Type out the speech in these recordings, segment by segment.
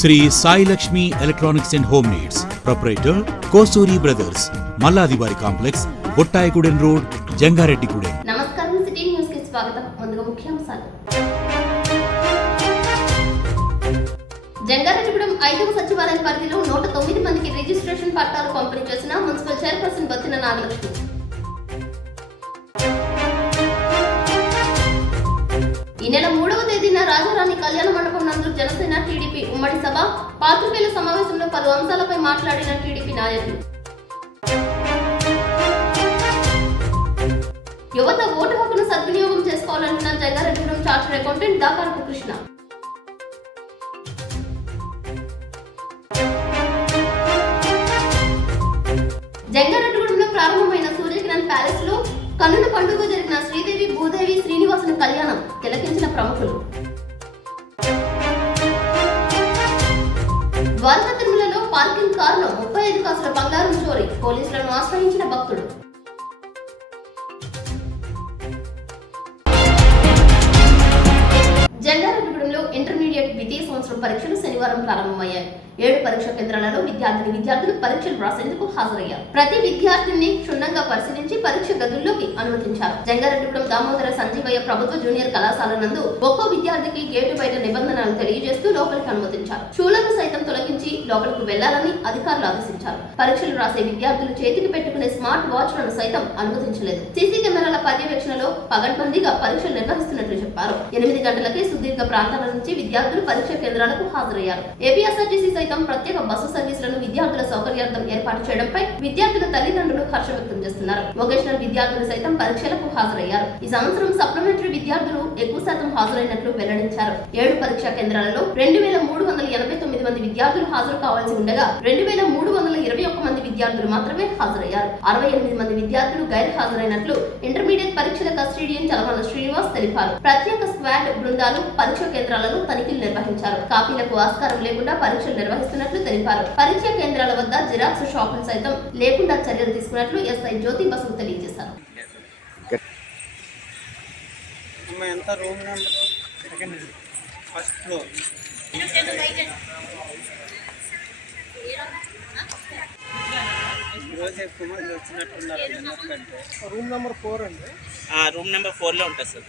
Shri Sai Lakshmi electronics and home needs proprietor Kosuri brothers Malladivari complex Bottayigudem road Jangareddygudem. నమస్కారం, city news కి స్వాగతం. ముందుగా ముఖ్యాంశాలు. జంగారెడ్డిగూడెం 5వ సచివాలయం పరిధిలో 109 మందికి రిజిస్ట్రేషన్ పట్టాలు పంపిణీ చేసిన మున్సిపల్ చైర్పర్సన్ బత్తిన నాగలక్ష్మి. ఈ నెల 3వ తేదీన రాజారాణి కళ్యాణ మండపం నందు జనసేన టీడీపీ ఉమ్మడి సభ పాత్రికేయుల సమావేశంలో పలు అంశాలపై మాట్లాడిన టీడీపీ నాయకులు. యువత ఓటు హక్కును సద్వినియోగం చేసుకోవాలంటున్న జంగారెడ్డిగూడెం చార్టర్డ్ అకౌంటెంట్ దాకారపు కృష్ణ. జంగారెడ్డిగూడెంలో ప్రారంభమైన సూర్యకిరణ్ ప్యాలెస్ లో కన్నుల పండుగ జరిగిన శ్రీదేవి భూదేవి శ్రీనివాసుని కళ్యాణం తిలకించిన ప్రముఖులు. ద్వారకా తిరుమలలో పార్కింగ్ కారులో 35 కాసుల బంగారం చోరీ, పోలీసులను ఆశ్రయించిన భక్తుడు. జంగారెడ్డిగూడెంలో ఇంటర్మీడియట్ ద్వితీయ సంవత్సరం పరీక్షలు శనివారం ప్రారంభమయ్యాయి. 7 పరీక్షా కేంద్రాలలో విద్యార్థులు పరీక్షలు రాసేందుకు హాజరయ్యారు. ప్రతి విద్యార్థిని క్షుణ్ణంగా పరిశీలించి పరీక్ష గదుల్లోకి అనుమతించారు. జంగారెడ్డిగూడెం దామోదర సంజీవయ్య ప్రభుత్వ జూనియర్ కళాశాల నందు ఒక్కో విద్యార్థికి గేటు బయట నిబంధనలు తెలియజేస్తూ లోపలికి అనుమతించారు. షూలను సైతం తొలగించి లోపలికి వెళ్లాలని అధికారులు ఆదేశించారు. పరీక్షలు రాసే విద్యార్థులు చేతికి పెట్టుకునే స్మార్ట్ వాచ్లను సైతం అనుమతించలేదు. సీసీ కెమెరాల పర్యవేక్షణలో పగడ్బందీగా పరీక్షలు నిర్వహిస్తున్నట్లు చెప్పారు. 8 గంటలకే సుదీర్ఘ ప్రాంతాల నుంచి విద్యార్థులు పరీక్షా కేంద్రాలకు హాజరయ్యారు. ఏపీఎస్ఆర్టీసీ సైతం ప్రత్యేక బస్సు సర్వీసులను విద్యార్థుల సౌకర్యార్థం ఏర్పాటు చేయడంపై విద్యార్థుల తల్లిదండ్రులు హర్షం వ్యక్తం చేస్తున్నారు. వొకేషనల్ విద్యార్థులు సైతం పరీక్షలకు హాజరయ్యారు. ఈ సంవత్సరం సప్లిమెంటరీ విద్యార్థులు ఎక్కువ శాతం హాజరైనట్లు వెల్లడించారు. 7 పరీక్షా కేంద్రాలలో 2389 మంది విద్యార్థులు హాజరు కావాల్సి ఉండగా 2321 మంది విద్యార్థులు మాత్రమే హాజరయ్యారు. 68 మంది విద్యార్థులు గైర్ హాజరైనట్లు ఇంటర్మీడియట్ పరీక్షల కస్టేడియన్ చలమల శ్రీనివాస్ తెలిపారు. ప్రత్యేక స్క్వాడ్ బృందాలు పరీక్షా కేంద్రాలలో తనిఖీలు నిర్వహించారు. కాపీలకు ఆస్కారం లేకుండా పరీక్షలు నిర్వహిస్తున్నట్లు తెలిపారు. పరీక్షా కేంద్రాల వద్ద జిరాక్స్ షాపులు సైతం లేకుండా చర్యలు తీసుకున్నట్లు ఎస్ఐ జ్యోతి బసు తెలియజేశారు. రూమ్ నెంబర్ 4 అండి. రూమ్ నెంబర్ 4లో ఉంటుంది సార్.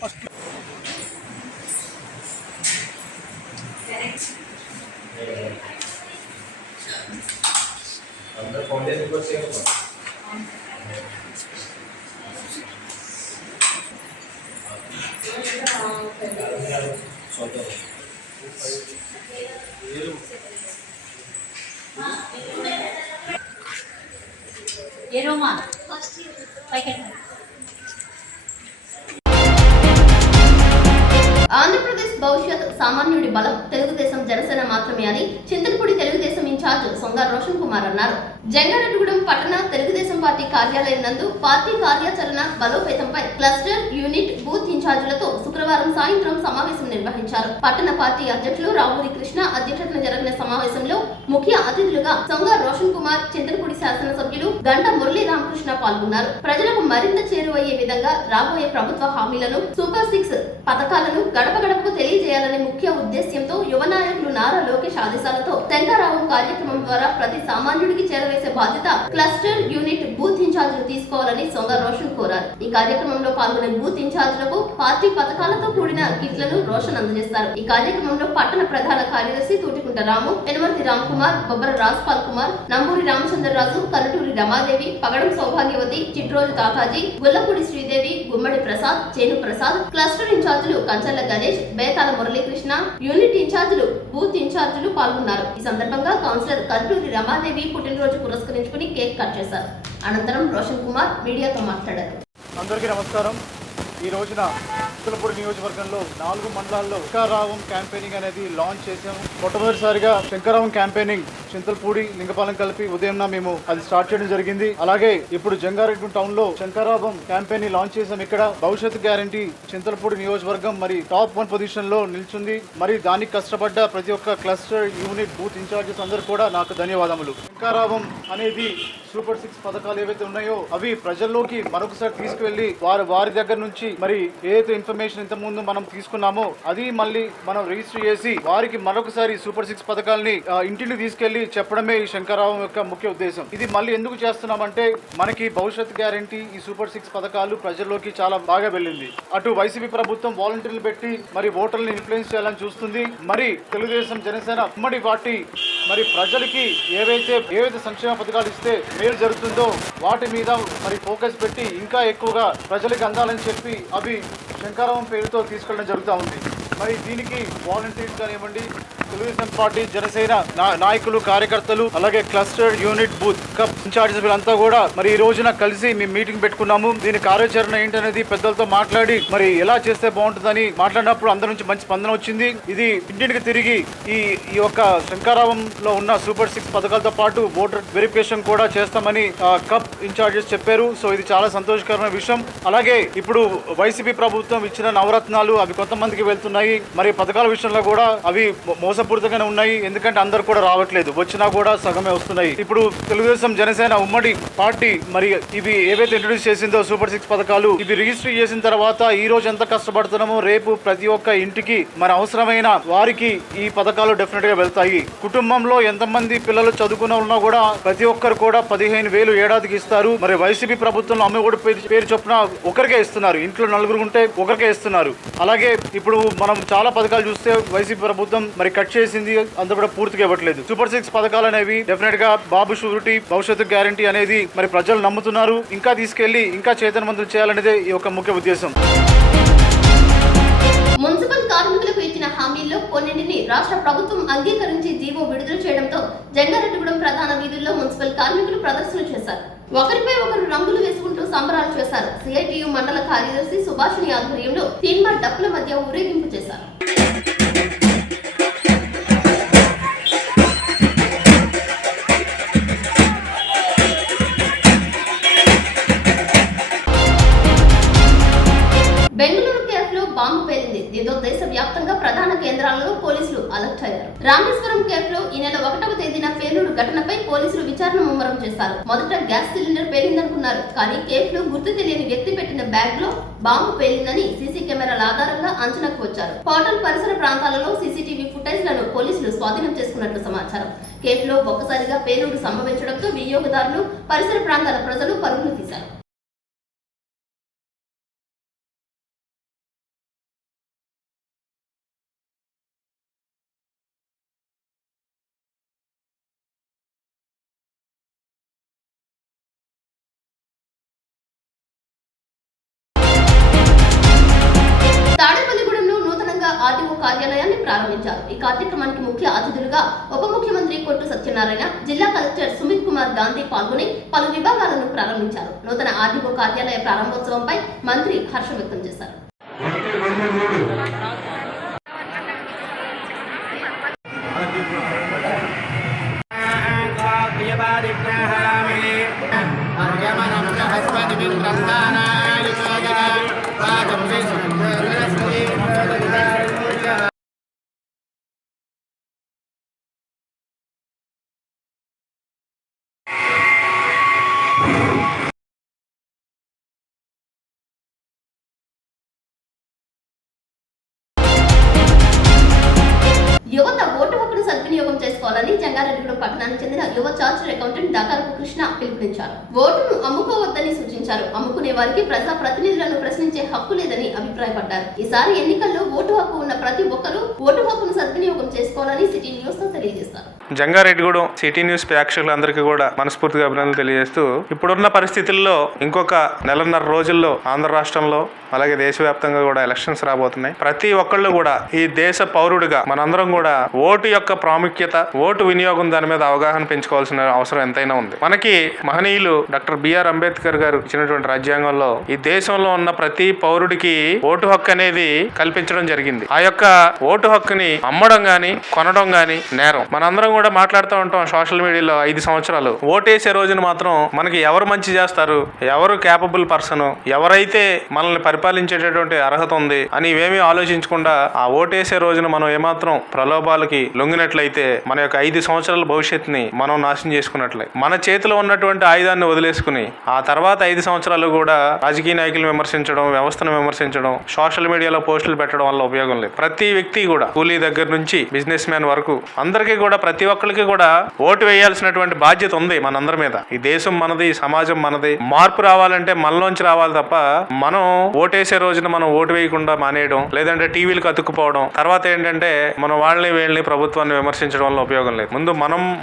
ఏ రూమా పైకి. ఆంధ్రప్రదేశ్ భవిష్యత్ సామాన్యుడి బలం తెలుగుదేశం జనసేన మాత్రమే అని చింతలపూడి తెలుగుదేశం ఇన్ఛార్జ్ సొంగ రోషన్ కుమార్ అన్నారు. జంగారెడ్డిగూడెం పట్టణ తెలుగుదేశం పార్టీ కార్యాలయం నందు పార్టీ కార్యాచరణ బలోపేతంపై క్లస్టర్ యూనిట్ బూత్ ఇన్ఛార్జీలతో శుక్రవారం సాయంత్రం సమావేశం నిర్వహించారు. పట్టణ పార్టీ అధ్యక్షులు రావూరి కృష్ణ అధ్యక్షతన జరిగిన సమావేశంలో ముఖ్య అతిథులుగా సొంగ రోషన్ కుమార్, చింతలపూడి శాసనసభ్యులు గంట మురళీ రామకృష్ణ పాల్గొన్నారు. ప్రజలకు మరింత చేరువయ్యే విధంగా రాబోయే ప్రభుత్వ హామీలను, సూపర్ 6 పథకాలను గడప గడపకు తెలియజేయాలనే ముఖ్య ఉద్దేశ్యంతో యువ నాయకులు నారా లోకేష్ ఆదేశాలతో శంకరావం కార్యక్రమం ద్వారా ప్రతి సామాన్యుడికి చేరవేసే బాధ్యత క్లస్టర్ యూనిట్ బూత్ ఇన్ఛార్జీలు తీసుకోవాలని సొంగ రోషన్ కోరారు. ఈ కార్యక్రమంలో పాల్గొనే బూత్ ఇన్ఛార్జీలకు పార్టీ పథకాలతో కూడిన కిట్లను రోషన్ అందజేస్తారు. ఈ కార్యక్రమంలో పట్టణ ప్రధాన కార్యదర్శి తూటికుంట రాము, పెనుమర్తి రామ్ కుమార్, బొబ్బర రాజ్పాల్ కుమార్, నంబూరి రామచంద్రరాజు, కనుటూరి రమాదేవి, పగడం సౌభాగ్యవతి, చిట్రోజు తాతాజీ, గుల్లపూడి శ్రీదేవి, గుమ్మడి ప్రసాద్, చేను ప్రసాద్, క్లస్టర్ ఇన్ఛార్జీలు కంచర్ల గణేష్, బేతాల మురళీకృష్ణ, యూనిట్ ఇన్ఛార్జీలు, బూత్ ఇన్ఛార్జీలు పాల్గొన్నారు. ఈ సందర్భంగా కౌన్సిలర్ కనుటూరి రమాదేవి పుట్టినరోజు పురస్కరించుకుని కేక్ కట్ చేశారు. అనంతరం రోషన్ కుమార్ మీడియాతో మాట్లాడారు. అందరికీ నమస్కారం. ఈ రోజున చింతలపూడి నియోజకవర్గంలో 4 మండలాల్లో శంకరావం క్యాంపెయినింగ్ అనేది లాంచ్ చేశాము. మొట్టమొదటిసారిగా శంకరావం క్యాంపెయినింగ్ చింతలపూడి, లింగపాలెం కలిపి ఉదయం మేము అది స్టార్ట్ చేయడం జరిగింది. అలాగే ఇప్పుడు జంగారెడ్డి టౌన్ లో శంకరావం క్యాంపెయిన్ లాంచ్ చేసాం. ఇక్కడ భవిష్యత్ గ్యారంటీ చింతలపూడి నియోజకవర్గం మరి టాప్ 1 పొజిషన్ లో నిల్చుంది. మరి దానికి కష్టపడ్డ ప్రతి ఒక్క క్లస్టర్ యూనిట్ బూత్ ఇన్ఛార్జెస్ అందరూ కూడా నాకు ధన్యవాదములు. శంకరావం అనేది సూపర్ 6 పథకాలు ఏవైతే ఉన్నాయో అవి ప్రజల్లోకి మరొకసారి తీసుకువెళ్లి వారి దగ్గర నుంచి మరి ఏదైతే ఇన్ఫర్మేషన్ ఇంత ముందు మనం తీసుకున్నామో అది మళ్ళీ మనం రిజిస్టర్ చేసి వారికి మరొకసారి సూపర్ 6 పథకాలని ఇంటిని తీసుకెళ్లి చెప్పడమే ఈ శంకరరావం యొక్క ముఖ్య ఉద్దేశం. ఇది మళ్ళీ ఎందుకు చేస్తున్నామంటే మనకి భవిష్యత్ గ్యారంటీ ఈ సూపర్ 6 పథకాలు ప్రజల్లోకి చాలా బాగా వెళ్ళింది. అటు వైసీపీ ప్రభుత్వం వాలంటీర్లు పెట్టి మరి ఓటర్లను ఇన్ఫ్లుయెన్స్ చేయాలని చూస్తుంది. మరి తెలుగుదేశం జనసేన ఉమ్మడి పార్టీ మరి ప్రజలకి ఏవైతే సంక్షేమ పథకాలు ఇస్తే మేలు జరుగుతుందో వాటి మీద మరి ఫోకస్ పెట్టి ఇంకా ఎక్కువగా ప్రజలకు అందాలని చెప్పి అవి శంకరరావం పేరుతో తీసుకెళ్ళడం జరుగుతూ ఉంది. మరి దీనికి వాలంటీర్స్ కానివ్వండి, తెలుగుదేశం పార్టీ జనసేన నాయకులు కార్యకర్తలు అలాగే cluster unit booth cup in-charges వీళ్ళంతా కూడా మరి ఈ రోజున కలిసి మేము మీటింగ్ పెట్టుకున్నాము. దీని కార్యాచరణ ఏంటనేది పెద్దలతో మాట్లాడి మరి ఎలా చేస్తే బాగుంటుందని మాట్లాడినప్పుడు అందరి నుంచి మంచి స్పందన వచ్చింది. ఇది ఇంటికి తిరిగి ఈ యొక్క శంకరరావంలో ఉన్న సూపర్ 6 పథకాలతో పాటు ఓటర్ వెరిఫికేషన్ కూడా చేస్తామని కప్ ఇన్ఛార్జెస్ చెప్పారు. సో ఇది చాలా సంతోషకరమైన విషయం. అలాగే ఇప్పుడు వైసీపీ ప్రభుత్వం ఇచ్చిన నవరత్నాలు అవి కొంతమందికి వెళ్తున్నాయి. మరి పథకాల విషయంలో కూడా అవి మోసపూరితంగానే ఉన్నాయి. ఎందుకంటే అందరు కూడా రావట్లేదు, వచ్చినా కూడా సగమే వస్తున్నాయి. ఇప్పుడు తెలుగుదేశం జనసేన ఉమ్మడి పార్టీ మరి ఇవి ఏవైతే ఇంట్రొడ్యూస్ చేసిందో సూపర్ 6 పథకాలు ఇవి రిజిస్టర్ చేసిన తర్వాత ఈ రోజు ఎంత కష్టపడుతున్నామో రేపు ప్రతి ఒక్క ఇంటికి మన అవసరమైన వారికి ఈ పథకాలు డెఫినెట్ గా వెళ్తాయి. కుటుంబంలో ఎంతమంది పిల్లలు చదువుకున్న ఉన్నా కూడా ప్రతి ఒక్కరు కూడా 15,000 ఏడాదికి ఇస్తారు. మరి వైసీపీ ప్రభుత్వంలో అమ్మ కూడా పేరు చొప్పున ఒకరికే ఇస్తున్నారు. ఇంట్లో నలుగురు ఉంటే ఒకరికే ఇస్తున్నారు. అలాగే ఇప్పుడు మనం చాలా పథకాలు చూస్తే వైసీపీ ప్రభుత్వం మరి కట్ చేసింది, అంత కూడా పూర్తిగా ఇవ్వట్లేదు. సూపర్ 6 పథకాలు అనేవి డెఫినెట్ గా బాబు షూరిటీ భవిష్యత్తు గ్యారంటీ అనేది మరి ప్రజలు నమ్ముతున్నారు. ఇంకా తీసుకెళ్లి ఇంకా చైతన్యవంతులు చేయాలనేదే ఈ యొక్క ముఖ్య ఉద్దేశం. మున్సిపల్ కార్మికులకు ఇచ్చిన హామీల్లో కొన్నింటిని రాష్ట్ర ప్రభుత్వం అంగీకరించి జీవో విడుదల చేయడంతో జంగారెడ్డిగూడెం ప్రధాన వీధుల్లో మున్సిపల్ కార్మికులు ప్రదర్శన చేశారు. ఒకరిపై ఒకరు రంగులు వేసుకుంటూ సంబరాలు చేశారు. సిఐటియు మండల కార్యదర్శి సుభాషిణి ఆధ్వర్యంలో తీన్మా డప్పుల మధ్య ఊరేగింపు చేశారు. బెంగళూరు కేఫ్లో బాంబు పేలింది. దీంతో దేశ వ్యాప్తంగా ప్రధాన కేంద్రాలలో పోలీసులు అలర్ట్ అయ్యారు. రామేశ్వరం కేఫ్లో ఈ నెల 1వ తేదీన పేలుడు ఘటనపై పోలీసులు విచారణ ముమ్మరం చేశారు. మొదట గ్యాస్ సిలిండర్ పేలిందనుకున్నారు. కానీ కేఫ్లో గుర్తు తెలియని వ్యక్తి పెట్టిన బ్యాగ్ లో బాంబు పేలిందని సీసీ కెమెరాల ఆధారంగా అంచనాకు వచ్చారు. హోటల్ పరిసర ప్రాంతాలలో సీసీటీవీ ఫుటేజ్లను పోలీసులు స్వాధీనం చేసుకున్నట్లు సమాచారం. కేఫ్లో ఒక్కసారిగా పేలుడు సంభవించడంతో వినియోగదారులు, పరిసర ప్రాంతాల ప్రజలు పరుగులు తీశారు. ఆర్టీఓ కార్యాలయాన్ని ప్రారంభించారు. ఈ కార్యక్రమానికి ముఖ్య అతిథులుగా ఉప ముఖ్యమంత్రి కొట్టు సత్యనారాయణ, జిల్లా కలెక్టర్ సుమిత్ కుమార్ గాంధీ పాల్గొని పలు విభాగాలను ప్రారంభించారు. నూతన ఆర్టీఓ కార్యాలయ ప్రారంభోత్సవంపై మంత్రి హర్షం వ్యక్తం చేశారు. యువత ఓటు హక్కును సద్వినియోగం చేసుకోవాలని జంగారెడ్డిగూడెం పట్టణానికి చెందిన యువ చార్టర్డ్ అకౌంటెంట్ దాకారపు కృష్ణ పిలుపునిచ్చారు. ఓటును అమ్ముకోవద్దని సూచించారు. అమ్ముకునే వారికి ప్రజా ప్రతినిధులను ప్రశ్నించే హక్కు లేదని అభిప్రాయపడ్డారు. ఈసారి ఎన్నికల్లో ఓటు హక్కు ఉన్న ప్రతి ఒక్కరూ ఓటు హక్కును సద్వినియోగం చేసుకోవాలని సిటీ న్యూస్ తో తెలియజేస్తారు. జంగారెడ్డిగూడెం సిటీ న్యూస్ ప్రేక్షకులందరికీ కూడా మనస్ఫూర్తిగా అభినందనలు తెలియజేస్తూ, ఇప్పుడున్న పరిస్థితుల్లో ఇంకొక 1.5 రోజుల్లో ఆంధ్ర రాష్ట్రంలో అలాగే దేశవ్యాప్తంగా కూడా ఎలక్షన్స్ రాబోతున్నాయి. ప్రతి ఒక్కళ్ళు కూడా ఈ దేశ పౌరుడిగా మనందరం కూడా ఓటు యొక్క ప్రాముఖ్యత, ఓటు వినియోగం దాని మీద అవగాహన పెంచుకోవాల్సిన అవసరం ఎంతైనా ఉంది. మనకి మహనీయులు డాక్టర్ బిఆర్ అంబేద్కర్ గారు ఇచ్చినటువంటి రాజ్యాంగంలో ఈ దేశంలో ఉన్న ప్రతి పౌరుడికి ఓటు హక్కు అనేది కల్పించడం జరిగింది. ఆ యొక్క ఓటు హక్కుని అమ్మడం గాని కొనడం గాని నేరం. మనందరం కూడా మాట్లాడుతూ ఉంటాం సోషల్ మీడియాలో 5 సంవత్సరాలు ఓటేసే రోజున మాత్రం మనకి ఎవరు మంచి చేస్తారు, ఎవరు కేపబుల్ పర్సన్, ఎవరైతే మనల్ని పరిపాలించేటటువంటి అర్హత ఉంది అని ఇవేమీ ఆలోచించకుండా ఆ ఓటేసే రోజున మనం ఏమాత్రం ప్రలోభాలకి లొంగినట్లయితే మన యొక్క 5 సంవత్సరాల భవిష్యత్తుని మనం నాశనం చేసుకున్నట్లే. మన చేతిలో ఉన్నటువంటి ఆయుధాన్ని వదిలేసుకుని ఆ తర్వాత 5 సంవత్సరాలు కూడా రాజకీయ నాయకులను విమర్శించడం, వ్యవస్థను విమర్శించడం, సోషల్ మీడియాలో పోస్టులు పెట్టడం వల్ల ఉపయోగం లేదు. ప్రతి వ్యక్తి కూడా కూలీ దగ్గర నుంచి బిజినెస్ మ్యాన్ వరకు అందరికీ కూడా, ప్రతి ఒక్కరికి కూడా ఓటు వేయాల్సినటువంటి బాధ్యత ఉంది మనందరి మీద. ఈ దేశం మనది, ఈ సమాజం మనది. మార్పు రావాలంటే మనలోంచి రావాలి తప్ప మనం ఓటేసే రోజున మనం ఓటు వేయకుండా మానేయడం, లేదంటే టీవీలకు అతుక్కుపోవడం, తర్వాత ఏంటంటే మనం వాళ్ళని వీళ్ళని ప్రభుత్వాన్ని విమర్శించడం వల్ల ఉపయోగం లేదు. ముందు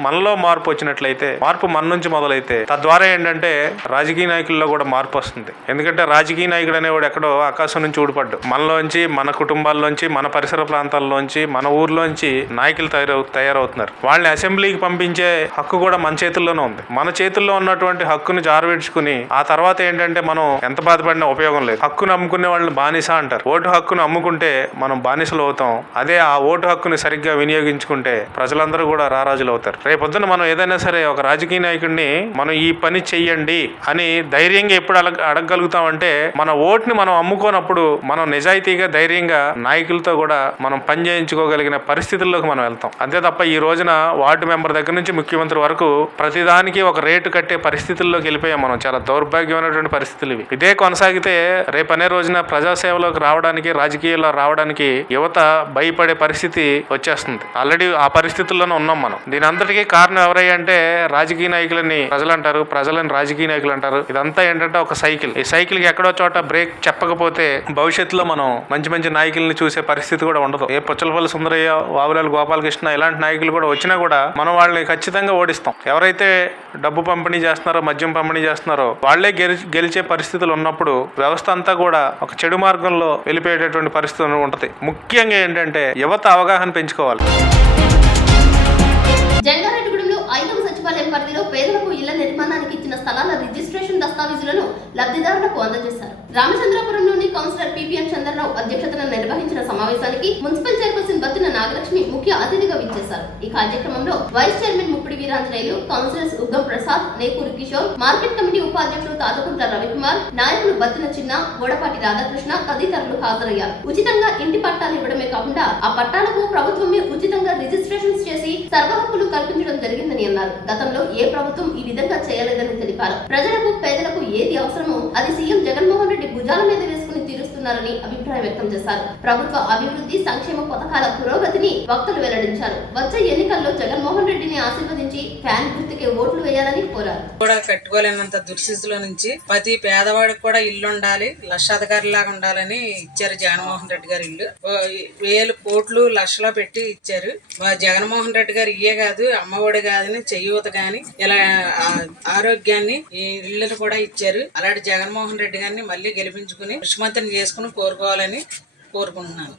మనలో మార్పు వచ్చినట్లయితే, మార్పు మన నుంచి మొదలైతే, తద్వారా ఏంటంటే రాజకీయ నాయకుల్లో కూడా మార్పు వస్తుంది. ఎందుకంటే రాజకీయ నాయకుడు అనేవాడు ఎక్కడో ఆకాశం నుంచి ఊడిపడ్డు. మనలోంచి, మన కుటుంబాల్లోంచి, మన పరిసర ప్రాంతాల్లోంచి, మన ఊర్లోంచి నాయకులు తయారవుతున్నారు. వాళ్ళని అసెంబ్లీకి పంపించే హక్కు కూడా మన చేతుల్లోనే ఉంది. మన చేతుల్లో ఉన్నటువంటి హక్కుని జారవిడ్చుకుని ఆ తర్వాత ఏంటంటే మనం ఎంత బాధపడినా ఉపయోగం లేదు. హక్కును అమ్ముకునే వాళ్ళని బానిస అంటారు. ఓటు హక్కును అమ్ముకుంటే మనం బానిసలు అవుతాం. అదే ఆ ఓటు హక్కుని సరిగ్గా వినియోగించుకుంటే ప్రజలందరూ కూడా రారాజులు అవుతారు. రేపొద్దున మనం ఏదైనా సరే ఒక రాజకీయ నాయకుడిని మనం ఈ పని చెయ్యండి అని ధైర్యంగా ఎప్పుడు అడగగలుగుతామంటే మన ఓటుని మనం అమ్ముకోనప్పుడు, మనం నిజాయితీగా ధైర్యంగా నాయకులతో కూడా మనం పని చేయించుకోగలిగిన పరిస్థితుల్లోకి మనం వెళ్తాం. అంతే తప్ప ఈ రోజున వార్డు మెంబర్ దగ్గర నుంచి ముఖ్యమంత్రి వరకు ప్రతిదానికి ఒక రేటు కట్టే పరిస్థితుల్లోకి వెళ్ళిపోయాం మనం. చాలా దౌర్భాగ్యమైనటువంటి పరిస్థితులు ఇవి. ఇదే కొనసాగితే రేపనే రోజున ప్రజాసేవలోకి రావడానికి, రాజకీయాల్లో రావడానికి యువత భయపడే పరిస్థితి వచ్చేస్తుంది. ఆల్రెడీ ఆ పరిస్థితుల్లోనే ఉన్నాం మనం. దీని అంతటికీ కారణం ఎవరై అంటే రాజకీయ నాయకులని ప్రజలు అంటారు, ప్రజలని రాజకీయ నాయకులు అంటారు. ఇదంతా ఏంటంటే ఒక సైకిల్. ఈ సైకిల్ కి ఎక్కడో చోట బ్రేక్ చెప్పకపోతే భవిష్యత్తులో మనం మంచి మంచి నాయకుల్ని చూసే పరిస్థితి కూడా ఉండదు. ఏ పుచ్చలపల్లి సుందరయ్య, వావులాల గోపాలకృష్ణ ఇలాంటి నాయకులు కూడా వచ్చినా కూడా మనం వాళ్ళని ఖచ్చితంగా ఓడిస్తాం. ఎవరైతే డబ్బు పంపిణీ చేస్తున్నారో, మద్యం పంపిణీ చేస్తున్నారో వాళ్లే గెలిచే పరిస్థితులు ఉన్నప్పుడు వ్యవస్థ అంతా కూడా ఒక చెడు మార్గంలో వెళ్ళిపోయేటటువంటి పరిస్థితి ఉంటుంది. ముఖ్యంగా ఏంటంటే యువత అవగాహన పెంచుకోవాలి. జంగారెడ్డిగూడెంలో 5వ సచివాలయం పరిధిలో పేదలకు ఇళ్ల నిర్మాణానికి ఇచ్చిన స్థలాల రిజిస్ట్రేషన్ దస్తావేజులను లబ్ధిదారులకు అందజేశారు. రామచంద్రాపురంలోని కౌన్సిలర్ పిపిఎన్ చంద్రరావు అధ్యక్షతన నిర్వహించిన సమావేశానికి మున్సిపల్ చైర్పర్సన్ బత్తిన నాగలక్ష్మి ముఖ్య అతిథిగా విచ్చేశారు. ఈ కార్యక్రమంలో vice chairman Muppidi Veeranjaneyulu, councillors Uggam Prasad, Nekuri Kishore, market committee ఉపాధ్యక్షులు తాతకుంట్ల రవికుమార్, నాయకులు బత్తిన చిన్న, గోడపాటి రాధాకృష్ణ తదితరులు హాజరయ్యారు. ఉచితంగా ఇంటి పట్టాలు ఇవ్వడమే కాకుండా ఆ పట్టాలకు ప్రభుత్వమే ఉచితంగా రిజిస్ట్రేషన్స్ చేసి సర్వ హక్కులు కల్పించడం జరిగిందని అన్నారు. గతంలో ఏ ప్రభుత్వం ఈ విధంగా చేయలేదని తెలిపారు. ప్రజలకు, పేదలకు ఏది అవసరమో అది సీఎం జగన్మోహన్ రెడ్డి భుజాల మీద వేసుకుని తీరుస్తున్నారని అభిప్రాయం వ్యక్తం చేశారు. ప్రభుత్వ అభివృద్ధి, సంక్షేమ పథకాల పురోగతిని వక్తలు వెల్లడించారు. వచ్చే ఎన్నికల్లో జగన్మోహన్ రెడ్డిని ఆశీర్వదించి ఫ్యాన్ గుర్తుకే ఓట్లు వేయాలని కోరారు. కూడా కట్టుకోలేనంత దుస్థితిలో నుంచి ప్రతి పేదవాడికి కూడా ఇల్లు ఉండాలి, లక్షాధికారిలాగా ఉండాలని ఇచ్చారు జగన్మోహన్ రెడ్డి గారు. ఇల్లు వేలు కోట్లు లక్షలో పెట్టి ఇచ్చారు. జగన్మోహన్ రెడ్డి గారు ఇయే కాదు, అమ్మఒడి కాదని, చెయ్యూత గాని, ఇలా ఆరోగ్యాన్ని ఈ ఇళ్ళను కూడా ఇచ్చారు. అలాంటి జగన్మోహన్ రెడ్డి గారిని మళ్ళీ గెలిపించుకుని ముఖ్యమంత్రిని చేసుకుని కోరుకోవాలని కోరుకుంటున్నాను.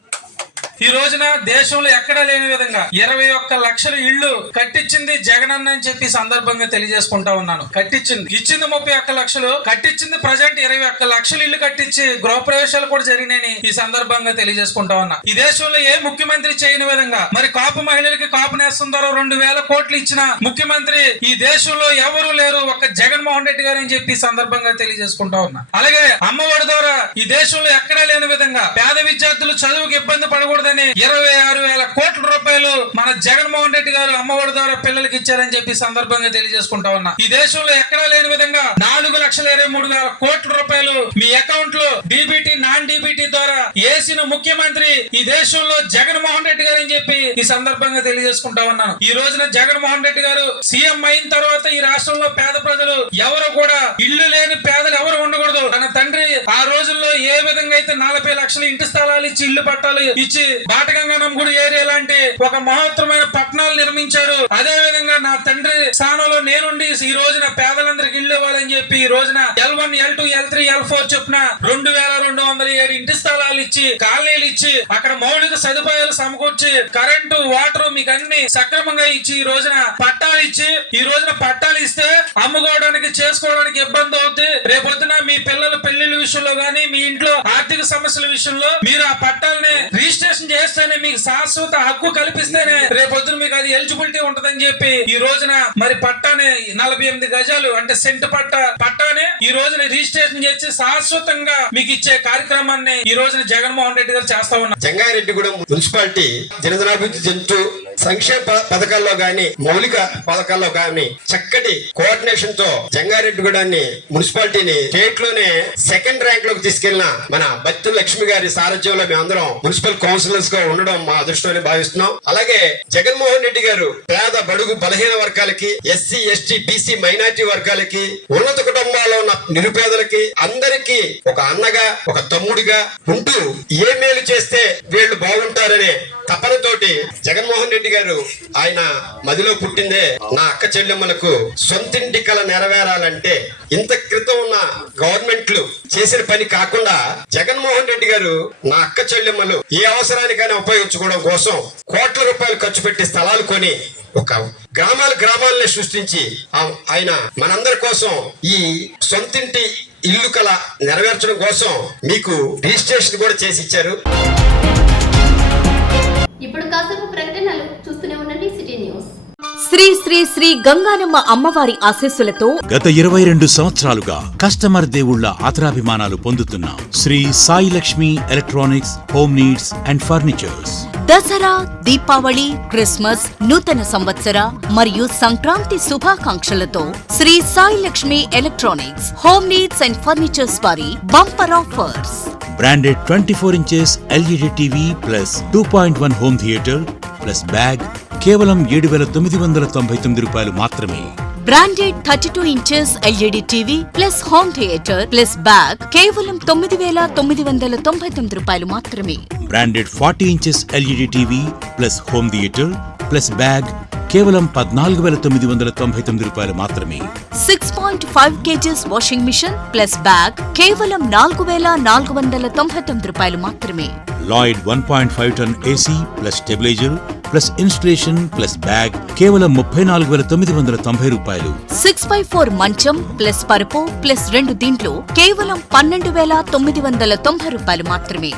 ఈ రోజున దేశంలో ఎక్కడా లేని విధంగా 21 లక్షల ఇళ్లు కట్టించింది జగనన్న అని చెప్పి సందర్భంగా తెలియజేసుకుంటా ఉన్నాను. కట్టించింది, ఇచ్చింది 31 లక్షలు, కట్టించింది ప్రజెంట్ 21 లక్షలు ఇల్లు కట్టించి గృహప్రవేశాలు కూడా జరిగినాయని ఈ సందర్భంగా తెలియజేసుకుంటా ఉన్నా. ఈ దేశంలో ఏ ముఖ్యమంత్రి చేయని విధంగా మరి కాపు మహిళలకి కాపు నేస్తం ద్వారా 2000 కోట్లు ఇచ్చిన ముఖ్యమంత్రి ఈ దేశంలో ఎవరు లేరు, ఒక్క జగన్మోహన్ రెడ్డి గారు అని చెప్పి ఈ సందర్భంగా తెలియజేసుకుంటా ఉన్నా. అలాగే అమ్మఒడి ద్వారా ఈ దేశంలో ఎక్కడా లేని విధంగా పేద విద్యార్థులు చదువుకి ఇబ్బంది పడకూడదు 26,000 కోట్ల రూపాయలు మన జగన్మోహన్ రెడ్డి గారు అమ్మఒడి ద్వారా పిల్లలకి ఇచ్చారని చెప్పి సందర్భంగా తెలియజేసుకుంటా ఉన్నా. ఈ దేశంలో ఎక్కడా లేని విధంగా 4,23,000 కోట్ల రూపాయలు మీ అకౌంట్ లో డీబీటీ, నాన్ డీబీటీ ద్వారా వేసిన ముఖ్యమంత్రి ఈ దేశంలో జగన్మోహన్ రెడ్డి గారు అని చెప్పి ఈ సందర్భంగా తెలియజేసుకుంటా ఉన్నాను. ఈ రోజున జగన్మోహన్ రెడ్డి గారు సీఎం అయిన తర్వాత ఈ రాష్ట్రంలో పేద ప్రజలు ఎవరు కూడా ఇల్లు లేని పేదలు ఎవరు ఉండకూడదు. తన తండ్రి ఆ రోజుల్లో ఏ విధంగా అయితే 40 లక్షల ఇంటి స్థలాలు ఇచ్చి, ఇల్లు పట్టాలు ఇచ్చి బాటగంగానమ్మగుడి ఏరియా లాంటి ఒక మహత్తరమైన పట్టణాలు నిర్మించారు. అదే విధంగా నా తండ్రి స్థానంలో నేనుండి ఈ రోజున పేదలందరికి ఇల్లు ఇవ్వాలని చెప్పి ఈ రోజున L1, L2, L3, L4 చొప్పున 2207 ఇంటి స్థలాలు ఇచ్చి, కాలనీలు ఇచ్చి, అక్కడ మౌలిక సదుపాయాలు సమకూర్చి, కరెంటు, వాటర్ మీకు అన్ని సక్రమంగా ఇచ్చి ఈ రోజున పట్టాలు ఇచ్చి, ఈ రోజున పట్టాలు ఇస్తే అమ్ముకోవడానికి, చేసుకోవడానికి ఇబ్బంది అవుతుంది. రేపొద్దున మీ పిల్లల పెళ్లిళ్ళ విషయంలో గానీ, మీ ఇంట్లో ఆర్థిక సమస్యల విషయంలో మీరు ఆ పట్టాలని రిజిస్ట్రేషన్ చేస్తేనే, మీకు శాశ్వత హక్కు కల్పిస్తేనే రేపొద్దున మీకు అది ఎలిజిబిలిటీ ఉంటదని చెప్పి ఈ రోజున మరి పట్టానే 48 గజాలు అంటే సెంట్ పట్టానే ఈ రోజున రిజిస్ట్రేషన్ చేసి శాశ్వతంగా మీకు ఇచ్చే కార్యక్రమాన్ని ఈ రోజున జగన్మోహన్ రెడ్డి గారు చేస్తా ఉన్నారు. జంగారెడ్డిగూడెం మున్సిపాలిటీ జనజనాభివృద్ధి చెందుతూ సంక్షేమ పథకాల్లో గాని మౌలిక పథకాల్లో గాని చక్కటి కోఆర్డినేషన్ తో జంగారెడ్డిగూడాన్ని మున్సిపాలిటీని స్టేట్ లోనే సెకండ్ ర్యాంక్ లోకి తీసుకెళ్లిన మన బత్తుల లక్ష్మి గారి సారథ్యంలో మేమందరం మున్సిపల్ కౌన్సిలర్స్ గా ఉండడం మా అదృష్టం భావిస్తున్నాం. అలాగే జగన్మోహన్ రెడ్డి గారు పేద బడుగు బలహీన వర్గాలకి, ఎస్సీ ఎస్టీ బీసీ మైనారిటీ వర్గాలకి, ఉన్నత కుటుంబాల్లో ఉన్న నిరుపేదలకి అందరికీ ఒక అన్నగా ఒక తమ్ముడిగా ఉంటూ ఏ మేలు చేస్తే వీళ్ళు బాగుంటారనే తపనతోటి జగన్మోహన్ రెడ్డి గారు ఆయన మదిలో పుట్టిందే నా అక్క చెల్లెమ్మలకు సొంతింటి కల నెరవేరాలంటే ఇంత క్రితం ఉన్న గవర్నమెంట్లు చేసిన పని కాకుండా జగన్మోహన్ రెడ్డి గారు నా అక్క చెల్లెమ్మలు ఏ అవసరానికైనా ఉపయోగించుకోవడం కోసం కోట్ల రూపాయలు ఖర్చు పెట్టి స్థలాలు కొని ఒక గ్రామాలని సృష్టించి ఆయన మనందరి కోసం ఈ సొంతింటి ఇల్లు కల నెరవేర్చడం కోసం మీకు రిజిస్ట్రేషన్ కూడా చేసి ఇచ్చారు. ఇప్పుడు కాసేపు ప్రకటనలు చూస్తూనే ఉండండి సిటీ న్యూస్. శ్రీ శ్రీ శ్రీ గంగానమ్మ అమ్మవారి ఆశీస్సులతో గత 22 సంవత్సరాలుగా కస్టమర్ దేవుళ్ల ఆదరాభిమానాలు పొందుతున్న Shri Sai Lakshmi electronics, home needs and furnitures Dasara, Deepavali, Christmas, నూతన సంవత్సర మరియు సంక్రాంతి శుభాకాంక్షలతో Shri Sai Lakshmi electronics, home needs and furnitures వారి bumper offers. Branded 24 inches LED TV plus 2.1 home theatre plus bag కేవలం 7,999 రూపాయలు మాత్రమే. Branded 32 inches LED TV plus home theatre plus bag కేవలం 9,999 రూపాయలు మాత్రమే. Branded 40 inches LED TV plus home theatre plus bag కేవలం 14,999 రూపాయలు మాత్రమే. 6.5 kgs washing machine plus bag కేవలం 4,499 రూపాయలు మాత్రమే. Lloyd 1.5 ton AC plus stabiliser plus installation plus bag కేవలం 34,990 రూపాయలు. 6x4 మంచం ప్లస్ పరుపు ప్లస్ 2 దీంట్లో కేవలం 12,990 రూపాయలు మాత్రమే.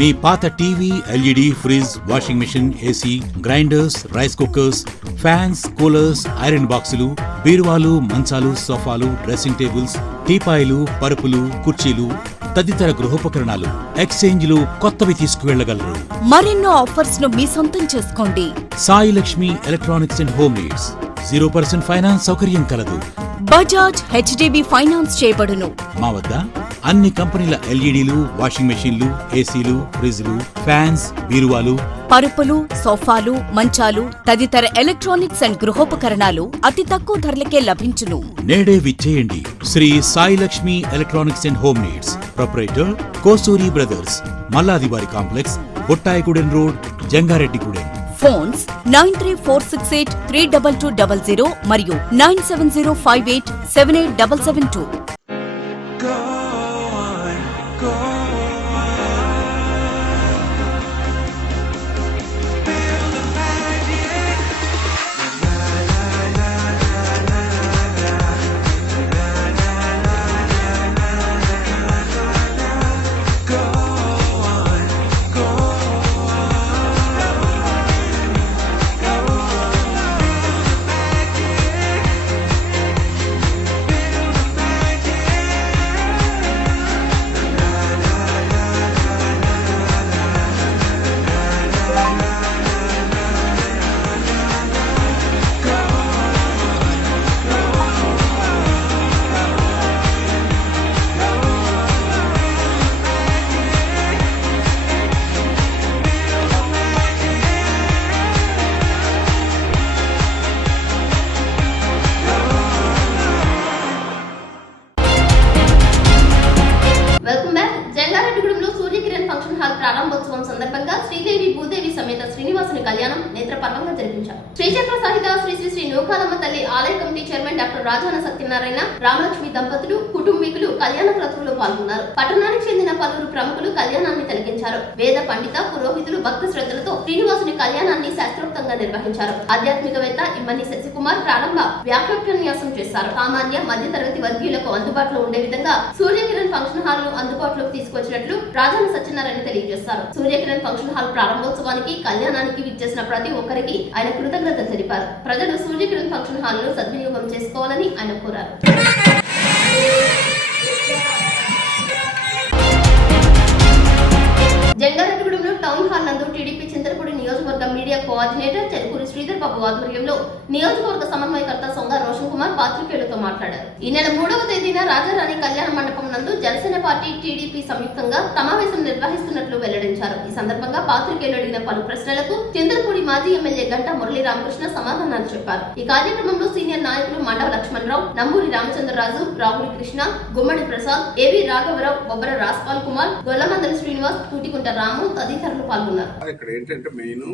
మీ పాత TV, LED, fridge, washing machine, AC, grinders, rice cookers, fans, coolers, iron బాక్సులు, బీరువాలు, మంచాలు, సోఫాలు, డ్రెస్సింగ్ టేబుల్స్, టీపాయిలు, పరుపులు, కుర్చీలు తదితర గృహోపకరణాలు ఎక్స్చేంజ్లు కొత్తవి తీసుకువెళ్లగలరు. మరెన్నో ఆఫర్స్ ను మీ సొంతం చేసుకోండి. Sai Lakshmi electronics and home needs 0% finance సౌకర్యం కలదు. బజాజ్ హెచ్డిబి ఫైనాన్స్ చేయబడును. మా వద్ద అన్ని కంపెనీల ఎల్ఈడీలు, వాషింగ్ మెషీన్లు, ఏసీలు, ఫ్రిజ్లు, ఫ్యాన్స్, బీరువాలు, పరుపులు, సోఫాలు, మంచాలు తదితర ఎలక్ట్రానిక్స్ అండ్ గృహోపకరణాలు అతి తక్కువ ధరలకే లభించును. నేడే విచ్చేయండి. Shri Sai Lakshmi electronics and home needs, proprietor Kosuri brothers, Malladivari complex, Bottayigudem road, Jangareddygudem. Phones 9346832200 మరియు 9705878772. ప్రారంభోత్సవం సందర్భంగా శ్రీదేవి భూదేవి సమేత శ్రీనివాసుని కళ్యాణం నేత్రపర్వంగా జరిపించారు. శ్రీచక్ర సహిత శ్రీ శ్రీ శ్రీ నూకాలమ్మ తల్లి ఆలయ committee chairman doctor Rajana Satyanarayana, Ramalakshmi దంపతులు, కుటుంబీకులు కళ్యాణ క్రతువులో పాల్గొన్నారు. పట్టణానికి చెందిన పలువురు ప్రముఖులు కళ్యాణాన్ని తిలకించారు. వేద పండిత పురోహితులు భక్తి శ్రద్ధలతో శ్రీనివాసుని కళ్యాణాన్ని శాస్త్రోక్తంగా నిర్వహించారు. ఆధ్యాత్మికవేత్త ఇమ్మని శశికుమార్ ప్రారంభ వ్యాఖ్యాన్యాసం చేశారు. సామాన్య మధ్య తరగతి వర్గీయులకు అందుబాటులో ఉండే విధంగా సూర్యకిరణ్ ఫంక్షన్ హాల్ ను అందుబాటులోకి తీసుకొచ్చినట్లు రాజాన సత్యనారాయణ తెలియజేశారు. సూర్యకిరణ్ ఫంక్షన్ హాల్ ప్రారంభోత్సవానికి, కళ్యాణానికి విచ్చేసిన ప్రతి ఒక్కరికి ఆయన కృతజ్ఞతలు తెలిపారు. ప్రజలు సూర్యకిరణ్ ఫంక్షన్ హాల్ ను సద్వినియోగం చేసుకోవాలని ఆయన కోరారు. జంగారెడ్డిగూడెంలో టౌన్ హాల్ నందు టీడీపీ చింతలపూడి నియోజకవర్గ మీడియా కోఆర్డినేటర్ చెరుకూరి శ్రీధర్ బాబు ఆధ్వర్యంలో నియోజకవర్గ సమన్వయకర్త సొంగ రోషన్ కుమార్ పాత్రికేయులతో మాట్లాడారు. ఈ నెల 3వ తేదీన రాజారాణి కళ్యాణ మండపం నందు జనసేన పార్టీ టీడీపీ సంయుక్తంగా సమావేశం నిర్వహిస్తున్నట్లు వెల్లడించారు. ఈ సందర్భంగా పాత్రికేయులు అడిగిన పలు ప్రశ్నలకు చింతలపూడి మాజీ ఎమ్మెల్యే గంటా మురళీ రామకృష్ణ సమాధానాలు చెప్పారు. ఈ కార్యక్రమంలో సీనియర్ నాయకులు మండవ లక్ష్మణరావు, నంబూరి రామచంద్రరాజు, రాహుల్ కృష్ణ, గుమ్మడి ప్రసాద్, ఏవి రాఘవరావు, బొబ్బర రాజ్పాల్ కుమార్, గొల్లమందలి శ్రీనివాస్, కూటికుంట రాము తదితరులు పాల్గొన్నారు. ఇక్కడ ఏంటంటే మెయిన్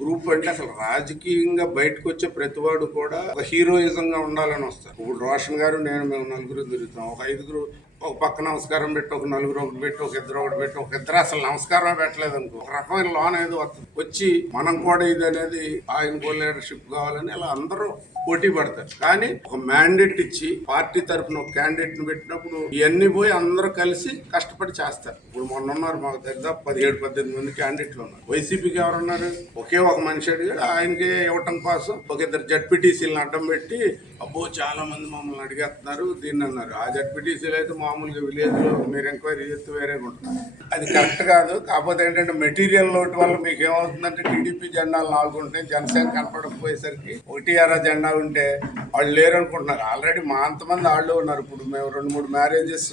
గ్రూప్ అంటే అసలు రాజకీయంగా బయటకు వచ్చే ప్రతివాడు కూడా ఒక హీరోయిజం గా ఉండాలని వస్తారు. ఇప్పుడు రోషన్ గారు మేము నలుగురు తిరుగుతాం, ఒక 5గురు ఒక పక్క నమస్కారం పెట్టి, ఒక నలుగురు ఒకటి పెట్టి, ఒక ఇద్దరు ఒకటి పెట్టి, ఒక ఇద్దరు అసలు నమస్కారం పెట్టలేదు అనుకో, ఒక రకమైన లోన్ ఏదో వస్తుంది. వచ్చి మనం కూడా ఇది అనేది ఆయనకో లీడర్షిప్ కావాలని అలా అందరూ పోటీ పడతారు. కానీ ఒక మ్యాండేట్ ఇచ్చి పార్టీ తరఫున ఒక క్యాండిడేట్ ని పెట్టినప్పుడు ఇవన్నీ పోయి అందరూ కలిసి కష్టపడి చేస్తారు. ఇప్పుడు మొన్న ఉన్నారు మాకు దాదాపు 17-18 మంది క్యాండిడేట్లు ఉన్నారు. వైసీపీకి ఎవరున్నారు? ఒకే ఒక మనిషి అడిగాడు, ఆయనకే ఇవ్వటం కోసం ఒక ఇద్దరు జడ్పీటీసీలను అడ్డం పెట్టి అబ్బో చాలా మంది మమ్మల్ని అడిగేస్తున్నారు దీన్ని అన్నారు. ఆ జడ్పీటీసీలు అయితే మామూలుగా విలేజ్ లో మీరు ఎంక్వైరీ చేస్తే వేరేగా ఉంటుంది. అది కరెక్ట్ కాదు. కాకపోతే ఏంటంటే మెటీరియల్ లోటు వల్ల మీకు ఏమవుతుందంటే టీడీపీ జెండాలు 4 ఉంటాయి, జనసేన కనపడకపోయేసరికి ఒకటిఆర్ జెండా ఉంటే వాళ్ళు లేరు అనుకుంటున్నారు. ఆల్రెడీ మా అంతమంది వాళ్ళు ఉన్నారు. ఇప్పుడు మేము 2-3 మ్యారేజెస్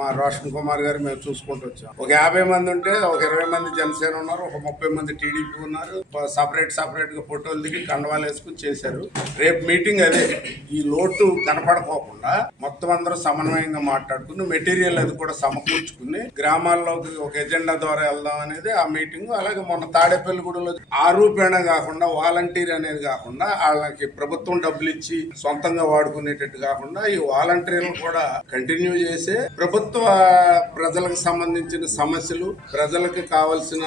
మా రోషన్ కుమార్ గారు మేము చూసుకుంటూ వచ్చాం. ఒక 50 మంది ఉంటే ఒక 20 మంది జనసేన ఉన్నారు, ఒక 30 మంది టీడీపీ ఉన్నారు. సపరేట్ గా ఫోటోలు దిగి కండవాలు వేసుకుని చేశారు. రేపు మీటింగ్ అదే, ఈ లోటు కనపడకోకుండా మొత్తం అందరూ సమన్వయంగా మాట్లాడుకుని మెటీరియల్ అది కూడా సమకూర్చుకుని గ్రామాల్లోకి ఒక ఎజెండా ద్వారా వెళ్దాం అనేది ఆ మీటింగ్. అలాగే మొన్న తాడేపల్లిగూడలో ఆ రూపేణ కాకుండా వాలంటీర్ అనేది కాకుండా వాళ్ళకి ప్రభుత్వం డబ్బులు ఇచ్చి సొంతంగా వాడుకునేటట్టు కాకుండా ఈ వాలంటీర్లు కూడా కంటిన్యూ చేసే ప్రభుత్వ ప్రజలకు సంబంధించిన సమస్యలు, ప్రజలకు కావాల్సిన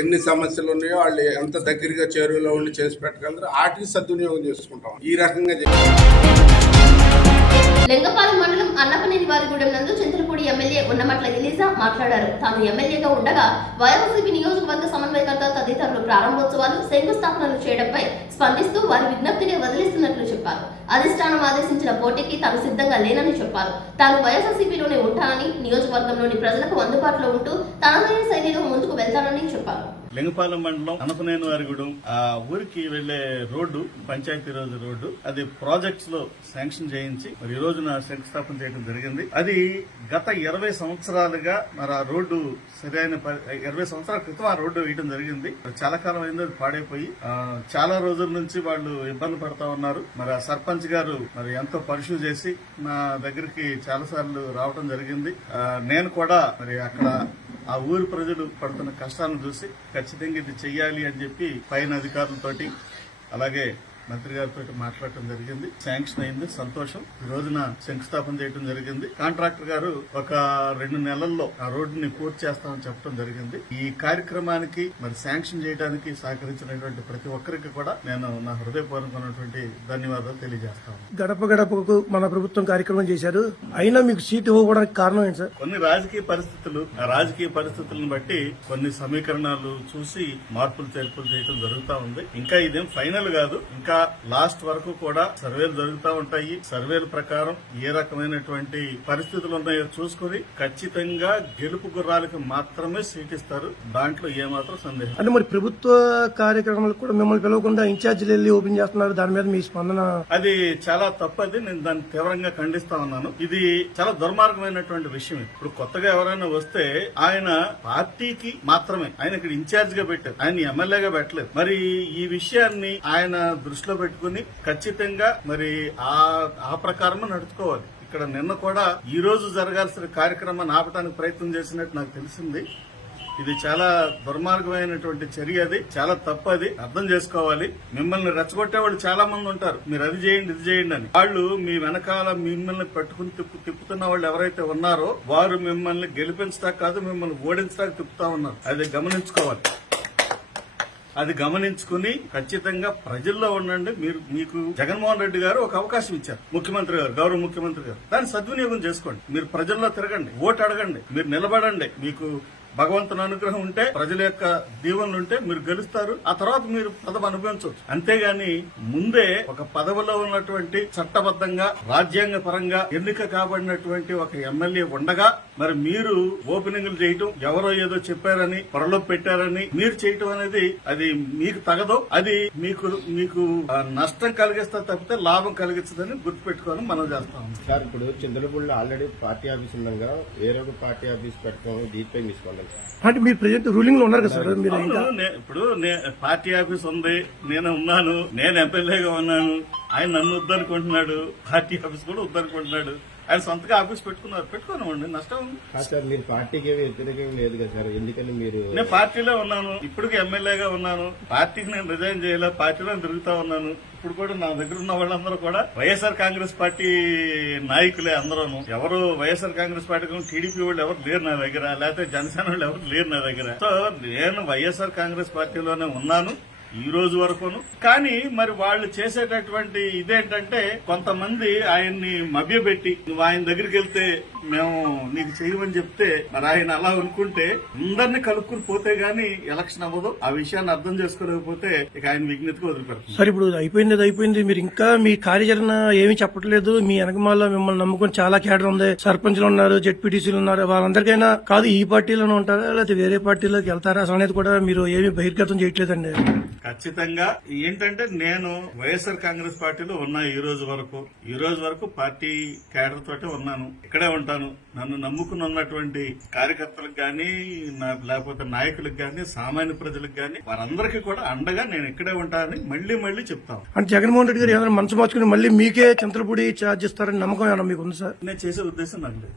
ఎన్ని సమస్యలు ఉన్నాయో వాళ్ళు ఎంత దగ్గరగా చేరువలో ఉండి చేసి పెట్టగలరు వాటికి సద్వినియోగం చేసుకుంటాం. ఈ రకంగా లింగపాలెం మండలం అన్నపనేని వారిగూడెం నందు చింతలపూడి ఎమ్మెల్యే ఉన్నమట్ల ఎలీజా మాట్లాడారు. తాను ఎమ్మెల్యేగా ఉండగా వైఎస్ఆర్సీపీ నియోజకవర్గ సమన్వయకర్త తదితరులు ప్రారంభోత్సవాలు, శంకుస్థాపనలు చేయడంపై స్పందిస్తూ వారి విజ్ఞప్తిని వదిలిస్తున్నట్లు చెప్పారు. అధిష్టానం ఆదేశించిన పోటీకి తాను సిద్ధంగా లేనని చెప్పారు. తాను వైఎస్ఆర్సీపీలోనే ఉంటానని, నియోజకవర్గంలోని ప్రజలకు అందుబాటులో ఉంటూ తనదైన శైలిలో ముందుకు వెళ్తానని చెప్పారు. లింగపాలెం మండలం అన్నపనేని వారిగూడెం ఆ ఊరికి వెళ్లే రోడ్డు, పంచాయతీ రోజు రోడ్డు, అది ప్రాజెక్ట్స్ లో శాంక్షన్ చేయించి మరి ఈ రోజున శంకుస్థాపన చేయడం జరిగింది. అది గత 20 సంవత్సరాలుగా మరి ఆ రోడ్డు సరైన 20 సంవత్సరాల క్రితం ఆ రోడ్డు వేయడం జరిగింది. చాలా కాలం అయింది అది పాడైపోయి. చాలా రోజుల నుంచి వాళ్ళు ఇబ్బంది పడతా ఉన్నారు. మరి ఆ సర్పంచ్ గారు మరి ఎంతో పరిశు చేసి నా దగ్గరికి చాలా సార్లు రావడం జరిగింది. నేను కూడా మరి అక్కడ ఆ ఊరి ప్రజలు పడుతున్న కష్టాలను చూసి ఖచ్చితంగా ఇది చెయ్యాలి అని చెప్పి పైన అధికారులతోటి అలాగే మంత్రి గారితో మాట్లాడటం జరిగింది. శాంక్షన్ అయింది, సంతోషం. ఈ రోజున శంకుస్థాపన చేయడం జరిగింది. కాంట్రాక్టర్ గారు ఒక 2 నెలల్లో ఆ రోడ్డుని పూర్తి చేస్తామని చెప్పడం జరిగింది. ఈ కార్యక్రమానికి మరి శాంక్షన్ చేయడానికి సహకరించినటువంటి ప్రతి ఒక్కరికి కూడా నేను నా హృదయపూర్వకమైనటువంటి ధన్యవాదాలు తెలియజేస్తాను. గడప గడపకు మన ప్రభుత్వం కార్యక్రమం చేశారు, అయినా మీకు సీటు ఇవ్వడానికి కారణం ఏంటి సార్? కొన్ని రాజకీయ పరిస్థితులు, ఆ రాజకీయ పరిస్థితులను బట్టి కొన్ని సమీకరణాలు చూసి మార్పులు చేర్పులు చేయడం జరుగుతూ ఉంది. ఇంకా ఇదేం ఫైనల్ కాదు. ఇంకా లాస్ట్ వరకు కూడా సర్వేలు జరుగుతూ ఉంటాయి. సర్వేల ప్రకారం ఏ రకమైనటువంటి పరిస్థితులు ఉన్నాయో చూసుకుని ఖచ్చితంగా గెలుపు గుర్రాలకు మాత్రమే సీట్ ఇస్తారు. దాంట్లో ఏమాత్రం సందేహం. అంటే మరి ప్రభుత్వ కార్యక్రమాలు కూడా మిమ్మల్ని పిలవకుండా ఇన్ఛార్జీలు వెళ్ళి ఓపెన్ చేస్తున్నారు, దాని మీద మీ స్పందన? అది చాలా తప్పది. నేను దాన్ని తీవ్రంగా ఖండిస్తా ఉన్నాను. ఇది చాలా దుర్మార్గమైనటువంటి విషయం. ఇప్పుడు కొత్తగా ఎవరైనా వస్తే ఆయన పార్టీకి మాత్రమే ఆయన ఇక్కడ ఇన్ఛార్జ్ గా పెట్టారు, ఆయన ఎమ్మెల్యేగా పెట్టలేదు. మరి ఈ విషయాన్ని ఆయన దృష్టిలో పెట్టుకుని ఖచ్చితంగా మరి ఆ ప్రకారమే నడుచుకోవాలి. ఇక్కడ నిన్న కూడా ఈ రోజు జరగాల్సిన కార్యక్రమాన్ని ఆపడానికి ప్రయత్నం చేసినట్టు నాకు తెలిసింది. ఇది చాలా దుర్మార్గమైనటువంటి చర్య, అది చాలా తప్పది, అర్థం చేసుకోవాలి. మిమ్మల్ని రెచ్చగొట్టే వాళ్ళు చాలా మంది ఉంటారు, మీరు అది చేయండి ఇది చేయండి అని. వాళ్ళు మీ వెనకాల మిమ్మల్ని పట్టుకుని తిప్పుతున్న వాళ్ళు ఎవరైతే ఉన్నారో వారు మిమ్మల్ని గెలిపించడానికి కాదు, మిమ్మల్ని ఓడించడానికి తిప్పుతా ఉన్నారు. అది గమనించుకోవాలి. అది గమనించుకుని ఖచ్చితంగా ప్రజల్లో ఉండండి. మీకు జగన్మోహన్ రెడ్డి గారు ఒక అవకాశం ఇచ్చారు, ముఖ్యమంత్రి గారు, గౌరవ ముఖ్యమంత్రి గారు. దాన్ని సద్వినియోగం చేసుకోండి. మీరు ప్రజల్లో తిరగండి, ఓటు అడగండి, మీరు నిలబడండి. మీకు భగవంతుని అనుగ్రహం ఉంటే, ప్రజల యొక్క దీవెనలు ఉంటే మీరు గెలుస్తారు. ఆ తర్వాత మీరు పదవి అనుభవించవచ్చు. అంతేగాని ముందే ఒక పదవిలో ఉన్నటువంటి చట్టబద్ధంగా రాజ్యాంగ పరంగా ఎన్నిక కాబడినటువంటి ఒక ఎమ్మెల్యే ఉండగా మరి మీరు ఓపెనింగ్లు చేయటం, ఎవరో ఏదో చెప్పారని పొరలో పెట్టారని మీరు చేయటం అనేది అది మీకు తగదు. అది మీకు నష్టం కలిగిస్తా తప్పితే లాభం కలిగించదని గుర్తుపెట్టుకొని మనం చేస్తాం. సార్, ఇప్పుడు చింతలపూడిలో ఆల్రెడీ పార్టీ ఆఫీస్ ఉండగా వేరే ఒక పార్టీ ఆఫీస్ పెట్టడం దీనిపై తీసుకోండి. అంటే మీరు ప్రెజెంట్ రూలింగ్ లో ఉన్నారు కదా సార్? మీరు ఇప్పుడు పార్టీ ఆఫీస్ ఉంది, నేను ఉన్నాను, నేను ఎమ్మెల్యేగా ఉన్నాను. ఆయన నన్ను వద్దనుకుంటున్నాడు, పార్టీ ఆఫీస్ కూడా వద్దనుకుంటున్నాడు. ఆయన సొంతగా ఆఫీస్ పెట్టుకోనివ్వండి, నష్టం ఉంది. సార్, మీరు పార్టీకి వ్యతిరేకం లేదు కదా సార్? ఎందుకని మీరు? నేను పార్టీలో ఉన్నాను, ఇప్పటికి ఎమ్మెల్యేగా ఉన్నాను. పార్టీకి నేను రిజైన్ చేయలే, పార్టీలో తిరుగుతా ఉన్నాను. ఇప్పుడు కూడా నా దగ్గర ఉన్న వాళ్ళందరూ కూడా వైఎస్ఆర్ కాంగ్రెస్ పార్టీ నాయకులే అందరూను. ఎవరు వైఎస్ఆర్ కాంగ్రెస్ పార్టీ టీడీపీ వాళ్ళు ఎవరు లేరు నా దగ్గర, లేకపోతే జనసేన వాళ్ళు ఎవరు లేరు నా దగ్గర. సో నేను వైఎస్ఆర్ కాంగ్రెస్ పార్టీలోనే ఉన్నాను ఈ రోజు వరకును. కానీ మరి వాళ్ళు చేసేటటువంటి ఇదేంటంటే కొంతమంది ఆయన్ని మభ్యపెట్టి నువ్వు ఆయన దగ్గరికి వెళ్తే మేము నీకు చేయమని చెప్తే మరి ఆయన అలా అనుకుంటే అందరినీ కలుపుకుని పోతే గానీ ఎలక్షన్ అవ్వదు. ఆ విషయాన్ని అర్థం చేసుకోలేకపోతే ఇక ఆయన విజ్ఞతకు వదిలిపెడతారు. సార్, ఇప్పుడు అయిపోయింది. మీరు ఇంకా మీ కార్యాచరణ ఏమీ చెప్పట్లేదు. మీ వెనకమాల మిమ్మల్ని నమ్ముకొని చాలా కేడర్ ఉంది. సర్పంచ్లు ఉన్నారు, జెడ్పీటీసీలు ఉన్నారు. వాళ్ళందరికైనా కాదు ఈ పార్టీలోనే ఉంటారా లేకపోతే వేరే పార్టీలోకి వెళ్తారా అసలు అనేది కూడా మీరు ఏమీ బహిర్గతం చేయట్లేదండి. ఖచ్చితంగా ఏంటంటే నేను వైఎస్ఆర్ కాంగ్రెస్ పార్టీలో ఉన్నా ఈ రోజు వరకు పార్టీ కేడర్ తోటే ఉన్నాను, ఇక్కడే ఉంటాను. నన్ను నమ్ముకుని ఉన్నటువంటి కార్యకర్తలకు గాని లేకపోతే నాయకులకు గాని సామాన్య ప్రజలకు గాని వారందరికీ కూడా అండగా నేను ఇక్కడే ఉంటానని మళ్లీ చెప్తాను. అంటే జగన్మోహన్ రెడ్డి గారు ఏమైనా మనసు మార్చుకుని మళ్ళీ మీకే చింతలపూడి ఛార్జ్ ఇస్తారని నమ్మకం ఏమైనా మీకు ఉంది సార్? నేను చేసే ఉద్దేశం నాకు లేదు.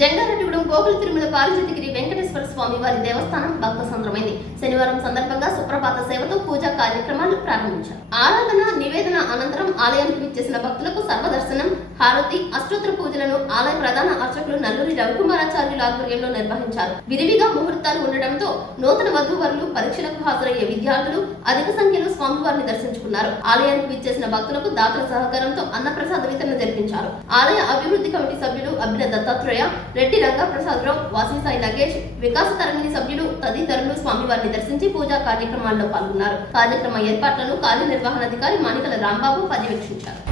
జంగారెడ్డిగూడెం గోకుల తిరుమల పారిజాతగిరి వెంకటేశ్వర స్వామి వారి దేవస్థానం భక్త సంద్రమైంది. శనివారం సందర్భంగా సుప్రభాత సేవతో పూజా కార్యక్రమాలు ప్రారంభించారు. ఆరాధన నివేదన అనంతరం ఆలయానికి విచ్చేసిన భక్తులకు సర్వదర్శనం, హారతి, అష్టోత్తర పూజలను ఆలయ ప్రధాన అర్చకులు నల్లూరి రవికుమారాచార్యుల ఆధ్వర్యంలో నిర్వహించారు. విరివిగా ముహూర్తాలు ఉండడంతో నూతన వధూవరులు, పరీక్షలకు హాజరయ్యే విద్యార్థులు అధిక సంఖ్యలో స్వామివారిని దర్శించుకున్నారు. ఆలయానికి విచ్చేసిన భక్తులకు దాతల సహకారంతో అన్నప్రసాద వితరణ జరిపించారు. ఆలయ అభివృద్ధి కమిటీ సభ్యులు అభిన దత్తాత్రేయ, రెడ్డి రంగప్రసాదరావు, వాసనసాయి నగేష్, వికాస తరంగిణి సభ్యులు తదితరులు స్వామివారిని దర్శించి పూజా కార్యక్రమాల్లో పాల్గొన్నారు. కార్యక్రమ ఏర్పాట్లను కార్యనిర్వహణాధికారి మాణికల రాంబాబు పర్యవేక్షించారు.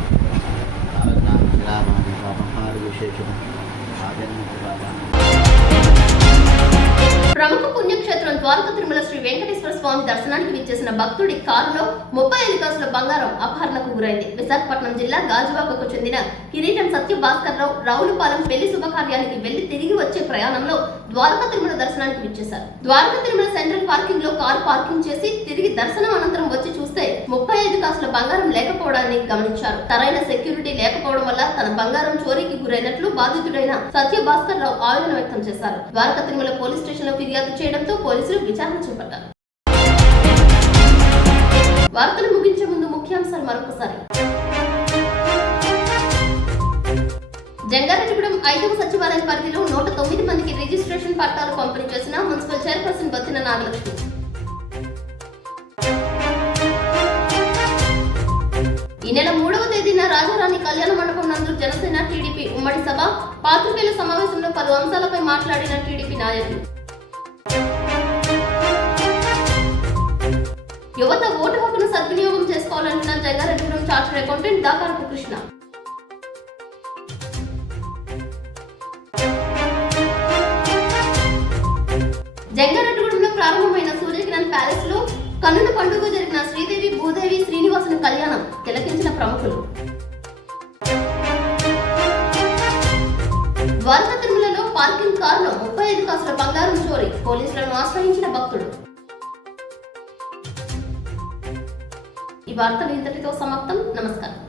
ప్రముఖ పుణ్యక్షేత్రం ద్వారకా తిరుమల శ్రీ వెంకటేశ్వర స్వామి దర్శనానికి విచ్చేసిన భక్తుడి కారులో 35 కాసుల బంగారం అపహరణకు గురైంది. విశాఖపట్నం జిల్లా గాజువాకకు చెందిన కిరీటం సత్యభాస్కర్రావు రావులపాలెం పెళ్లి శుభకార్యానికి వెళ్లి తిరిగి వచ్చే ప్రయాణంలో ద్వారకా తిరుమల దర్శనానికి విచ్చేశారు. ద్వారకా తిరుమల సెంట్రల్ పార్కింగ్ లో కారు పార్కింగ్ చేసి తిరిగి దర్శనం అనంతరం వచ్చి చూస్తే 35 కాసుల బంగారం లేకపోవడాన్ని గమనించారు. సరైన సెక్యూరిటీ లేకపోవడం వల్ల తన బంగారం చోరీకి గురైనట్లు బాధితుడైన సత్యభాస్కర్రావు ఆవేదన వ్యక్తం చేశారు. ద్వారకా తిరుమల పోలీస్ స్టేషన్ లో ఫిర్యాదు చేయడంతో పోలీసులు విచారణ చేపట్టారు. వార్తలు ముగించే ముందు ముఖ్యాంశాలు మరొకసారి. జంగారెడ్డిగూడెం 5వ సచివాలయం పరిధిలో 109 మందికి రిజిస్ట్రేషన్ పట్టాలు పంపిణీ చేసిన మున్సిపల్ చైర్పర్సన్ బత్తిన నాగలక్ష్మి. ఈ నెల 3వ తేదీన రాజారాణి కళ్యాణ మండపం నందు జనసేన టీడీపీ ఉమ్మడి సభ, పాత్రికేయుల సమావేశంలో పలు అంశాలపై మాట్లాడిన టీడీపీ నాయకులు. యువత ఓటు హక్కును సద్వినియోగం చేసుకోవాలంటున్న జంగారెడ్డిగూడెం చార్టర్డ్ అకౌంటెంట్ దాకారపు కృష్ణ. జంగారెడ్డిగూడెంలో ప్రారంభమైన సూర్యకిరణ్ ప్యాలెస్ లో కన్నుల పండుగ జరిగిన శ్రీదేవి భూదేవి శ్రీనివాసుని కళ్యాణం తిలకించిన ప్రముఖులు. ద్వారకా తిరుమలలో పార్కింగ్ కారులో 35 కాసుల బంగారం చోరీ, పోలీసులను ఆశ్రయించిన భక్తుడు. ఈ వార్తలు ఇంతటితో సమాప్తం. నమస్కారం.